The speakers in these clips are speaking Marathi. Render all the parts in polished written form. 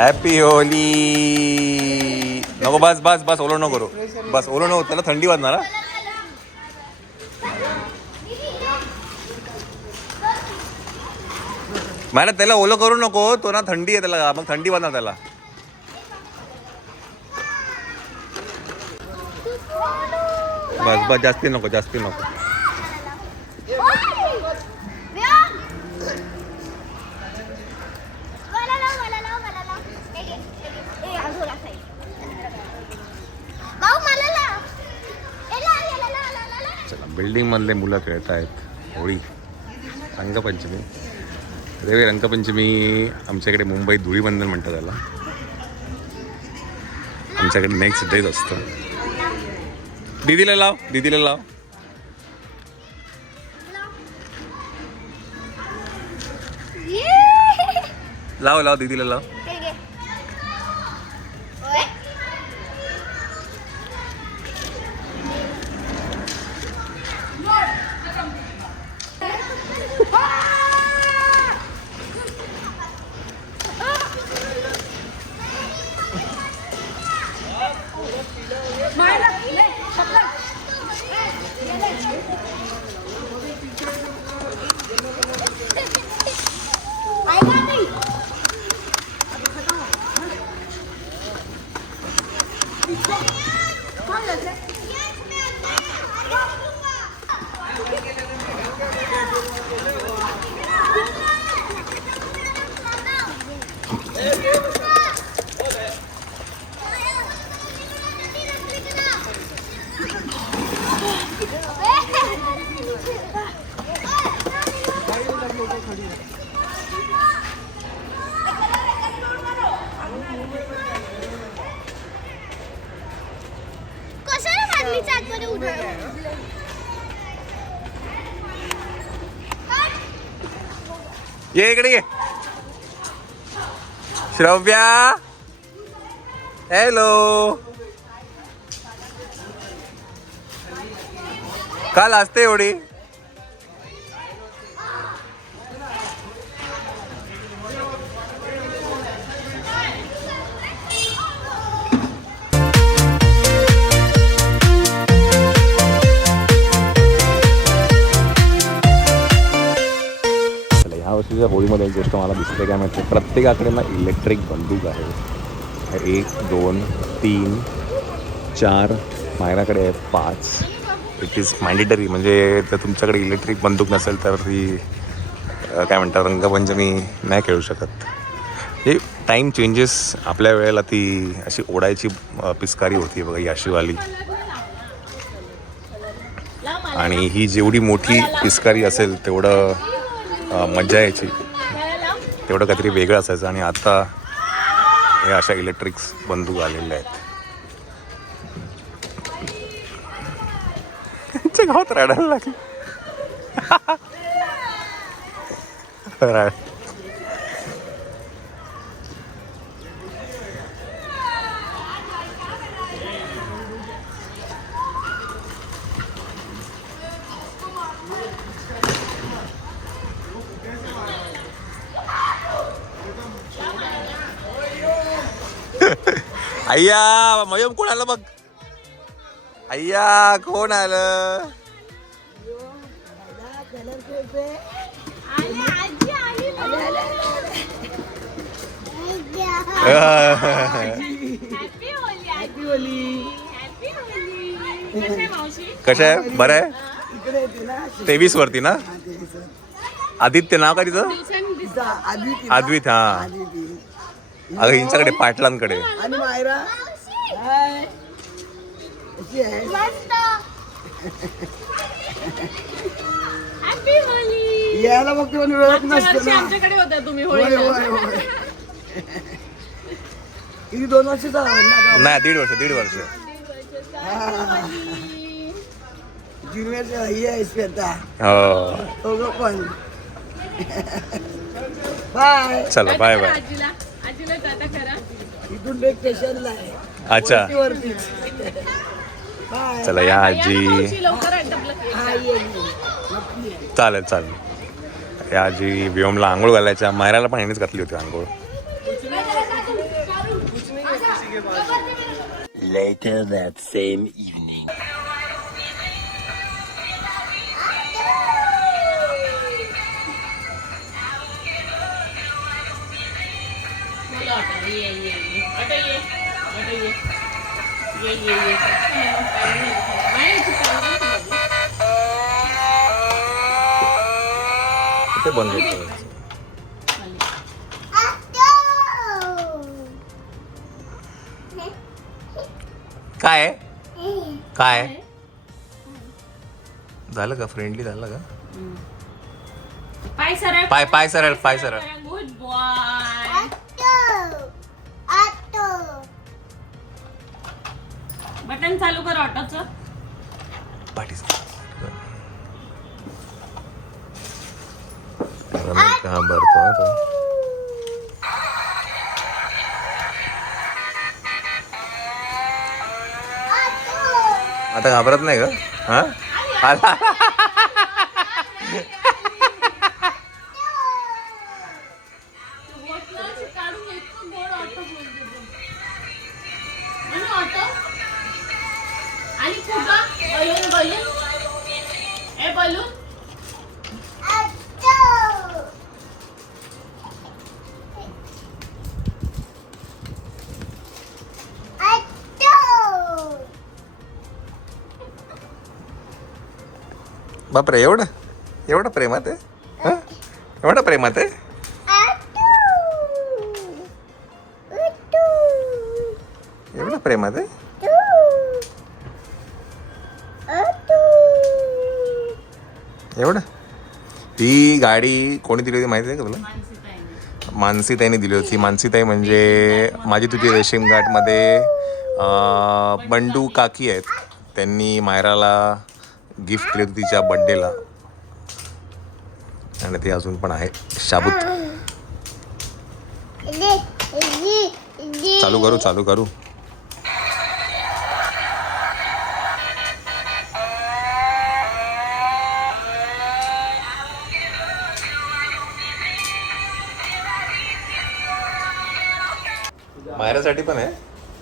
Happy Holy. नको बस बस बस, ओलो नको करू. बस ओलो नको, त्याला थंडी वाजणार. मॅडम त्याला ओलं करू नको, तो ना थंडी आहे त्याला, मग थंडी वाजणार त्याला. बस बस, जास्ती नको जास्ती नको. चला, बिल्डिंग मधले मुलं खेळत आहेत होळी. रंगपंचमी, रवी रंगपंचमी आमच्याकडे मुंबईत धुळीबंधन म्हणतात त्याला. आमच्याकडे नेक्स्ट डेच असतं. दीदीला लाव, दीदीला लाव. लाव लाव, दीदीला लाव. ये इकडे ये. श्रव्या, हॅलो. काल असते एवढी. वर्षीच्या होळीमध्ये एक गोष्ट मला दिसते काय माहिती, प्रत्येकाकडे ना इलेक्ट्रिक बंदूक आहे. 1 2 3 4, माझ्याकडे आहे 5. It is mandatory. म्हणजे तर तुमच्याकडे इलेक्ट्रिक बंदूक नसेल तर ती काय म्हणतात रंगपंचमी नाही खेळू शकत. हे टाईम चेंजेस. आपल्या वेळेला ती अशी ओढायची पिचकारी होती बघा, ही अशीवाली. आणि ही जेवढी मोठी पिचकारी असेल तेवढं मजा यायची, तेवढं काहीतरी वेगळं असायचं. आणि आता हे अशा इलेक्ट्रिक्स बंदूक आलेल्या आहेत. गावात रडायला लागली. अय्या मयम कोण आलं बघ. अय्या कोण आलं. कशा आहे, बरं आहे. 23 वरती ना. आदित्य नाव का तिचं. आद्वित. हा अगं हिंच्याकडे पाटलांकडे. यायला बघते पण वेळच नसते. आमच्याकडे होता तुम्ही होळी. किती 2 वर्षाचा नाही, 1.5 वर्ष. जुनियर ही आहे श्वेता. हो पण बाय. चला बाय बाय. आजीला टाटा करा. इथून एक स्टेशनला आहे. अच्छा वरती. बाय. चला या आजी. चालेल चालेल. या आजी व्योमला आंघोळ घालायच्या. मायराला पण ह्यानेच घातली होती आंघोळ. Later that same evening. बोला ऑटो ये ऑटो ये कुठे बंद होतं? काय काय झालं का फ्रेंडली झालं का पाय सरळ पाय सरळ पाय सरळ गुड बॉय बटन चालू कर ऑटोचं पाठीस का भरतो हा तो. आता घाबरत नाही का हा आला. काढून इतकं गोड ऑटो आणि ऑटो आणि फुगा बलून ए बलून बापरे एवढं प्रेमात आहे हा? एवढं प्रेमात आहे एवढं प्रेमात आहे एवढं ही गाडी कोणी दिली होती माहिती आहे का तुला मानसीताईने दिली होती मानसीताई म्हणजे माझी तुझी रेशीम घाटमध्ये बंडू काकी आहेत त्यांनी मायराला गिफ्ट केली होती तिच्या बड्डेला आणि ते अजून पण आहे शाबूत चालू करू मायरासाठी पण आहे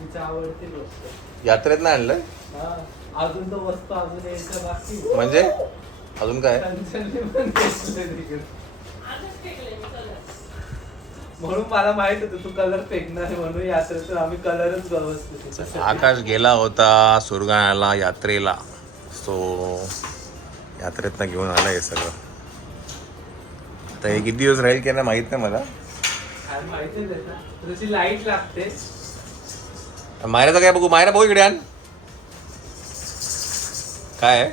तिच्या आवडती गोष्ट यात्रेत नाही आणलं अजून तो वस्तू अजून यायच्या बाकी म्हणजे अजून काय त्यांच्यानी पण घेतलंय तिकडे. म्हणून मला माहित होतं तू कलर फेकणार आहे म्हणून यात्रेत आम्ही कलरच व्यवस्थित आकाश गेला होता सुरगाण्याला यात्रेला सो यात्रेतनं घेऊन आलं हे सगळं आता हे किती दिवस राहील की नाही माहित नाही मला माहितीच आहे ना तशी लाईट लागते मायराचं काय बघू मायरा बघू इकडे आण काय आहे?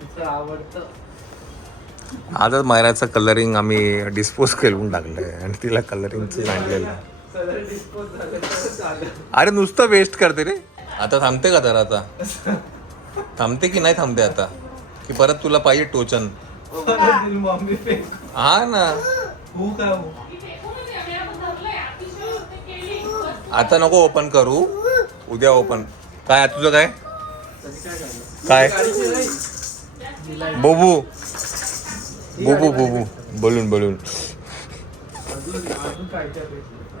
तिचं आवडतं आजच मायराचं कलरिंग आम्ही डिस्पोज करून टाकलंय आणि तिला कलरिंगचं आणलेलं कलर डिस्पोज झाले तरच आलं अरे नुसतं वेस्ट करते रे आता थांबते का तर आता थांबते की नाही थांबते आता की परत तुला पाहिजे टोचन मम्मी फेक हा ना हो का हो आता नको ओपन करू उद्या ओपन काय तुझं काय काय बोबू बोबू बोबू बलून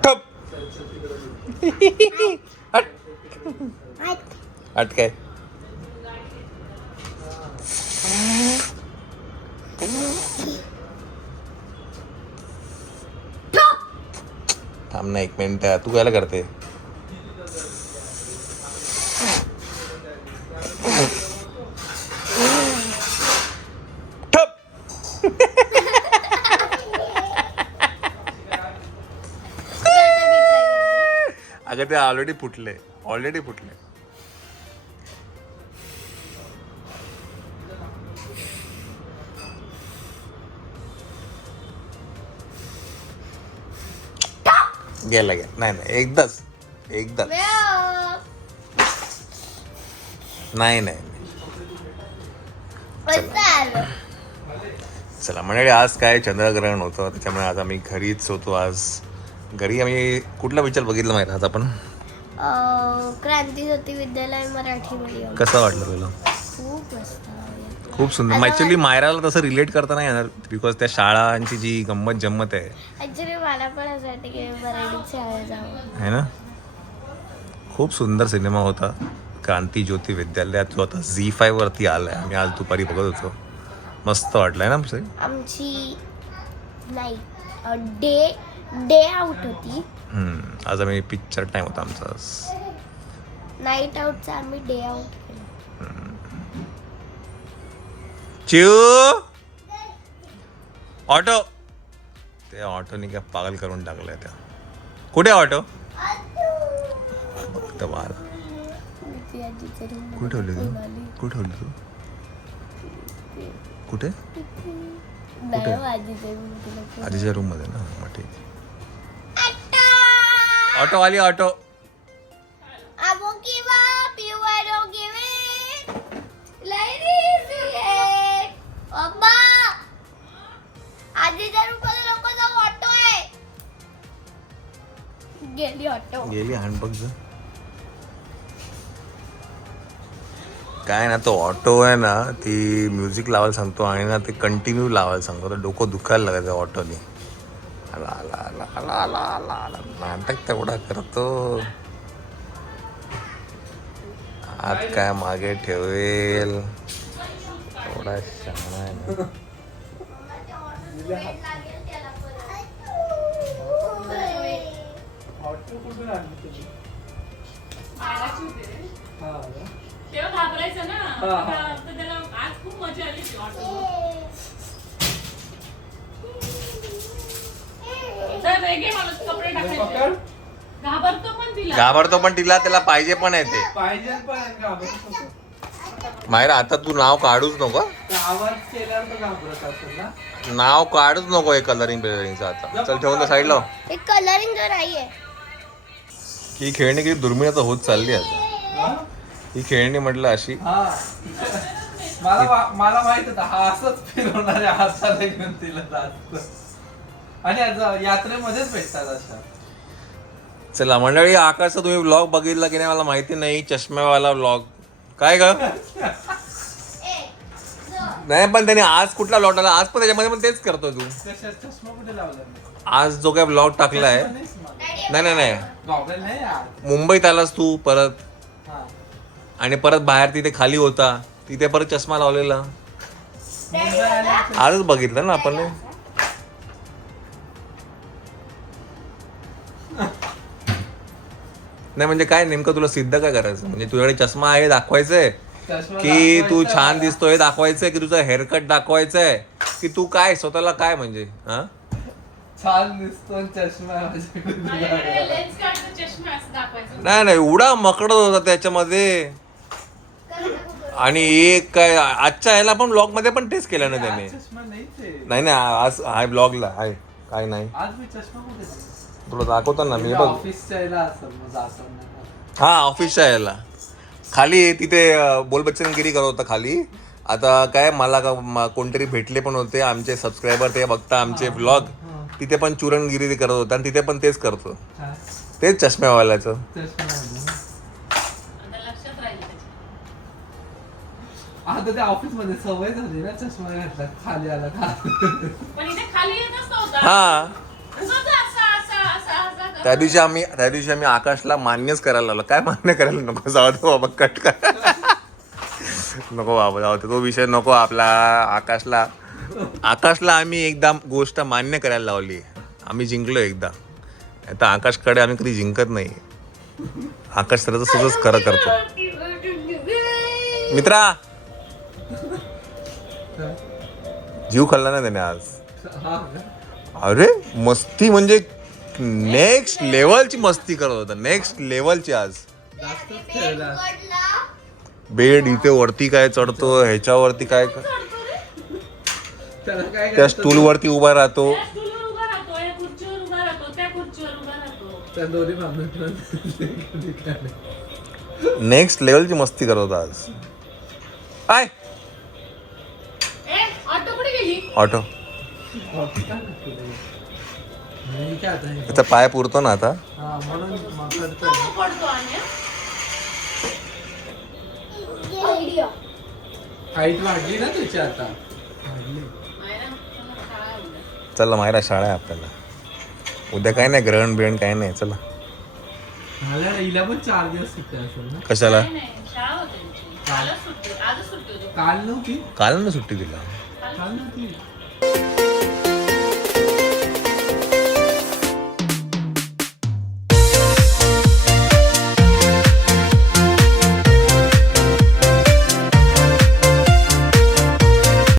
ठप हट काय थांब ना एक मिनिट तू काय करते अगं ते ऑलरेडी फुटले गेला नाही एकदाच नाही चला मंडळी आज काय चंद्रग्रहण होतं त्याच्यामुळे आज आम्ही घरीच होतो आज घरी आम्ही कुठला पिक्चर बघितलं माहिती आज आपण क्रांती ज्योती विद्यालय मराठी मीडियम कसं वाटलं तुला खूप मस्त खूप सुंदर ऍक्च्युली मायराला तसं रिलेट करता नाही येणार बिकॉज त्या शाळांची जी गंमत जम्मत आहे ऍक्च्युली मला पण असं वाटतं की मराठी शाळेत जावं है ना खूप सुंदर सिनेमा होता क्रांती ज्योती विद्यालयात, जो आता झी5 वरती आलाय. आम्ही आज दुपारी बघत होतो. मस्त वाटलंय ना आमचं. आमची नाही डे आउट होती. आज आम्ही पिक्चर टाइम होता आमचा आज. नाईट आउटचा आम्ही डे आउट केलं. चिऊ ऑटो, ते ऑटोने काय पागल करून टाकलंय त्या. कुठे ऑटो? फक्त बाहेर. कुठे ठेवली तू? कुठे ठेवली तू? कुठे? आजीच्या रूम मध्ये ना. मग ठीक. ऑटो आली ऑटो. गेली हँडबॅग. काय ना तो ऑटो आहे ना, ती म्युझिक लावायला सांगतो आणि ना ते कंटिन्यू लावायला सांगतो. तर डोकं दुखायला लागायचं ऑटोने. आला आला आला आला आला आला आला. नाटक तेवढा करतो. हात काय मागे ठेवेल एवढा शहाणा आहे ना. ऑटो कुठून आणली तुम्ही? हा का? तेव्हा घाबरायचं ना. हा. तर त्याला आज खूप मजा आली ती ऑटो. तर वेगळे माणूस कपडे टाकायचे. पकड. घाबरतो पण तिला. घाबरतो पण तिला, त्याला पाहिजे पण आहे ते. पाहिजे पण घाबरत होतो. मायरा आता तू नाव काढूच नको. आवाज केल्यावर तर घाबरत असेल ना. नाव काढूच नको हे कलरिंग बिलरिंगचं आता. चल ठेवून साईड लाव. कलरिंग जो नाहीये. ही खेळणी किती दुर्मिळ होत चालली आता. हा? ही खेळणी म्हटलं अशी. हा. मला माहित होतं हा असंच फिरवणारे हाताला घेऊन तिला जास्त. आणि यात्रेमध्येच भेटतात अशा. चला मंडळी, आकाशचा तुम्ही व्लॉग बघितला की नाही मला माहिती नाही. चष्म्यावाला व्लॉग काय ग? नाही पण त्याने आज कुठला व्लॉग टाकला? आज पण त्याच्यामध्ये पण तेच करतो तू. चष्मा कुठे लावला? आज जो काय व्लॉग टाकलाय. नाही नाही नाही, गॉगल नाही यार. मुंबईत आलास तू परत हा. आणि परत बाहेर तिथे खाली होता, तिथे परत चष्मा लावलेला. मुंबई आल्यावर आजच बघितलं ना आपण. नाही म्हणजे काय नेमकं तुला सिद्ध काय करायचं? म्हणजे तुझ्याकडे चष्मा आहे दाखवायचंय चष्मा की तू दाखवायचा. छान दिसतोय दाखवायचंय की तुझा हेअरकट दाखवायचंय की तू काय स्वतःला काय म्हणजे हा? छान दिसतो आणि चष्मा आहे माझ्याकडे. माझ्याकडे लेन्स काढतो चष्मा असं दाखवायचं. नाही नाही, एवढा मकडत होता त्याच्यामध्ये. आणि एक काय आजच्या ह्याला पण ब्लॉग मध्ये पण टेस्ट केलं ना त्याने. चष्मा नाहीच आहे. नाही नाही, आज हाय ब्लॉगला आहे काय नाही. आज मी चष्मा कुठे दिला? तुला दाखवतो ना मी बघ. ऑफिसच्या यायला असेल मग जाताना. हा ऑफिसच्या यायला खाली तिथे बोलबच्चनगिरी करत होता खाली. आता काय मला कोणतरी भेटले पण होते आमचे सबस्क्रायबर, ते बघता आमचे ब्लॉग. तिथे पण चुरणगिरी करत होता आणि तिथे पण तेच करतो. हा. तेच चष्म्यावाल्याचं. चष्मा नाही. आता लक्षात राहील त्याच्या. आता त्या ऑफिस मध्ये सवय झाली ना चष्मा घातला खाली आला खाली. पण इथे खाली येतच नव्हता. हा असं होतं, असं. त्या दिवशी आम्ही आकाशला मान्यच करायला लावलं. काय मान्य करायला नको, जाऊ दे बाबा, कट कर. नको बाबा, जाऊ दे, तो विषय नको आपला. आकाशला आम्ही एकदा गोष्ट मान्य करायला लावली. आम्ही जिंकलो एकदा. आता आकाशकडे आम्ही कधी जिंकत नाही. आकाश तर तसंच खरं करतो. मित्रा जीव खाल्ला ना त्याने आज. हा का? अरे मस्ती म्हणजे नेक्स्ट लेवलची मस्ती करत होता. नेक्स्ट लेवलची आज. जास्तच खेळला. बेड इथे वरती काय चढतो, ह्याच्यावरती काय त्याला काय त्या स्टूल वरती उभा राहतो. त्या स्टूलवर उभा राहतो, या खुर्चीवर उभा राहतो, त्या खुर्चीवर उभा राहतो. त्या दोरी बांधून ठेवून. नेक्स्ट लेवलची मस्ती करत होता आज. काय ए, ऑटो कुठे गेली? ऑटो नाही काय आता हे? त्याचा पाय पुरतो ना आता. हा म्हणून मग करतोय. तो पडतो आणि हाईट वाढली ना त्याची आता. वाढली. चला मायरा, शाळा आहे आपल्याला उद्या. काय नाही ग्रहण बिहण काय नाही. चला झाल्या ना, हिला पण 4 दिवस सुट्ट्या असेल ना. कशाला नाही, नाही, शाळा होती त्यांची. कालच सुट्टी, आजच सुट्टी होती. काल नव्हती काल ना सुट्टी दिला काल नव्हती